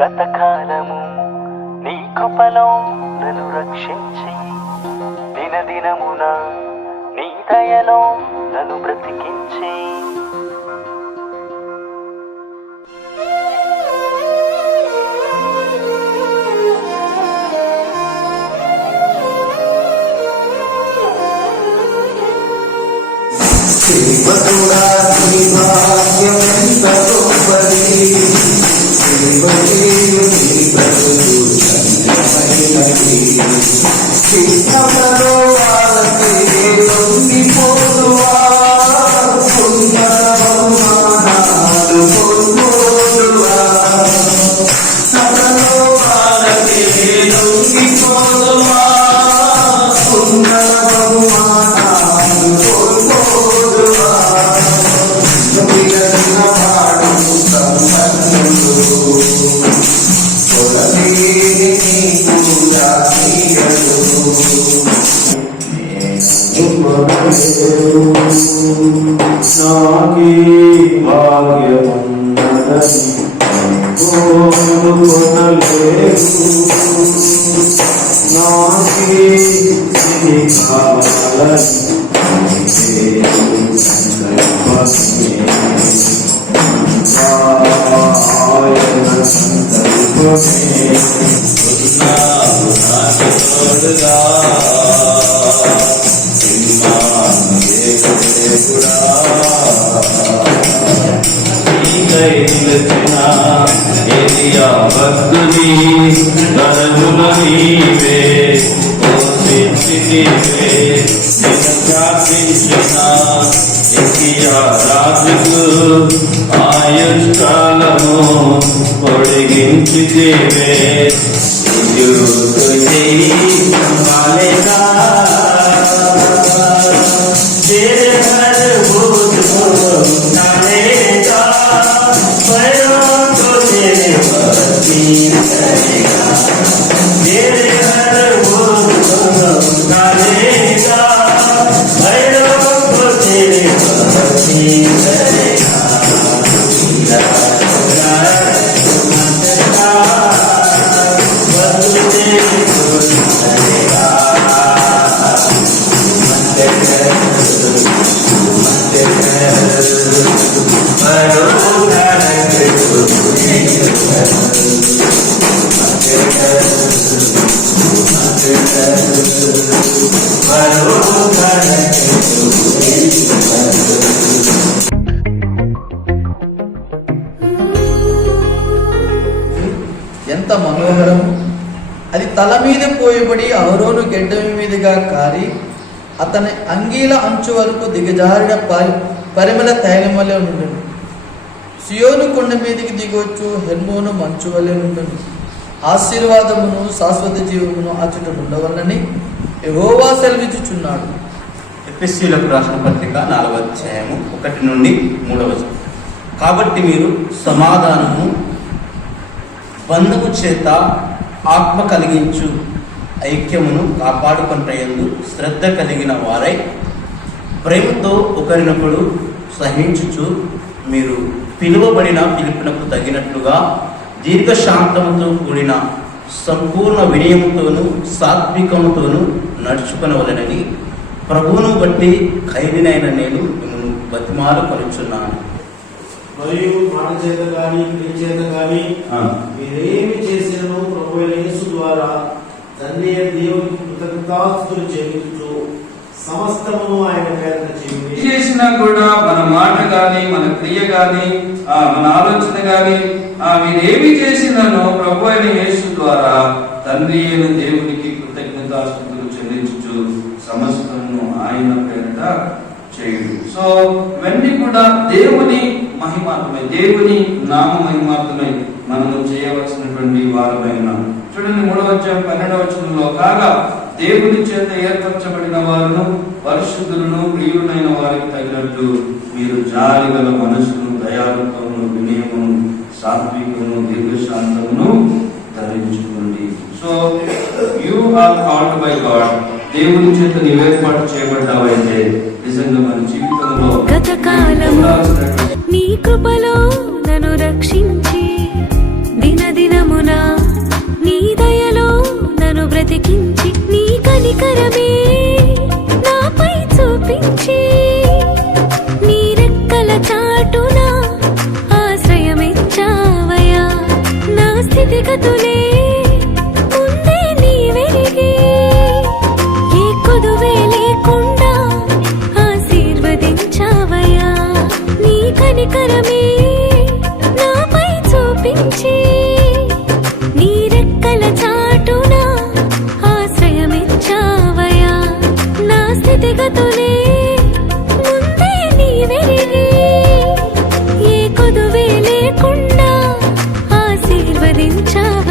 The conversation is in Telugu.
గతకాలము నీ కృపలో నన్ను రక్షించి దినదినమున నీ దయలో నన్ను బ్రతికించి సేవకుడా నీ భాగ్యమెంత గొప్పది, సేవకుడు నీ బ్రతుకు ధన్యమైనది. చిత్తములో వాళ్ళకే లొంగిపోదువా, సుందర బహుమానాలు పొందుదువా. సభలో వాళ్ళకే లొంగిపోదువా, సుందర బహుమానాలు పొందుదువా. నాకి భాగ్యమున్నదని కోరుకొనలేవు, నాకి ఇది కావాలని ఆయన సంకల్పమే ఉన్నావు నాకి తోడుగా. భక్తుని గరముల నీవే పోషించితివే, నిన్ను ప్రార్థించిన రాజుకు ఆయుష్కాలము పొడిగించితివే. ఎంత మనోహరము! అది తల మీద పోయబడి అహరోను గెడ్డమి మీదుగా కారి అతని అంగీల అంచు వరకు దిగజారిన పరిమళ తైలం వలె నుండెను. సియోను కొండ మీదికి దిగవచ్చు హెర్మోను మంచు వలె నుండెను. ఆశీర్వాదమును శాశ్వత జీవమును అచ్చుట ఉండవలనని యెహోవా సెలవిచ్చుచున్నాడు. ఎఫెసీయులకు రాసిన పత్రిక 4వ అధ్యాయము 1 నుండి 3వ వచనం. కాబట్టి మీరు సమాధానము బంధము చేత ఆత్మ కలిగించు ఐక్యమును కాపాడుకొనుటయందు శ్రద్ధ కలిగిన వారై ప్రేమతో ఒకరినొకడు సహించుచు మీరు పిలువబడిన పిలుపునకు తగినట్లుగా దీర్ఘశాంతముతో కూడిన సంపూర్ణ వినయముతోనూ సాత్వికముతోనూ నడుచుకొనవలెనని ప్రభువును బట్టి ఖైదీనైన నేను మిమ్మల్ని బతిమాలు కొనుచున్నాను. మరియు మాట చేత కానీ క్రియ చేత కానీ మీరేమి చేసినను ప్రభువైన యేసు ద్వారా తండ్రి అయిన దేవునికి కృతజ్ఞతాస్తుతులు చెల్లించుచు సమస్తమును ఆయన పేరట చేసినా కూడా మన మాట గాని మన క్రియ గాని మన ఆలోచన గాని మీరేమి చేసినను ప్రభువైన యేసు ద్వారా తండ్రి అయిన దేవునికి కృతజ్ఞతాస్తుతులు చెల్లించుచు సమస్తమును ఆయన పేరట చేయుడు. సో ఇవన్నీ కూడా దేవుని మహిమాత్మై, దేవుని నామ మహిమాత్మై మనము చేయవలసినటువంటి వారమైన. చూడండి 3వ అధ్యాయం 12వ వచనంలో, కాగా దేవుని చేత ఏర్పరచబడిన వారును పరిశుద్ధులను ప్రియులైన వారికి తగినట్లు మీరు జాలి గల మనసును, దయాళుత్వమును, వినయమును, సాత్వికమును, దీర్ఘశాంతమును ధరించుకోండి. So you are called by God. దేవుని చేత నీవేర్పాటు చేయబడ్డావైతే నిజంగా మన జీవితంలో నీ కృపలో నన్ను రక్షించి దినదినము స్థితిగతులే ముందే నీవెరిగి ఏ కొదువే లేకుండా ఆశీర్వదించావు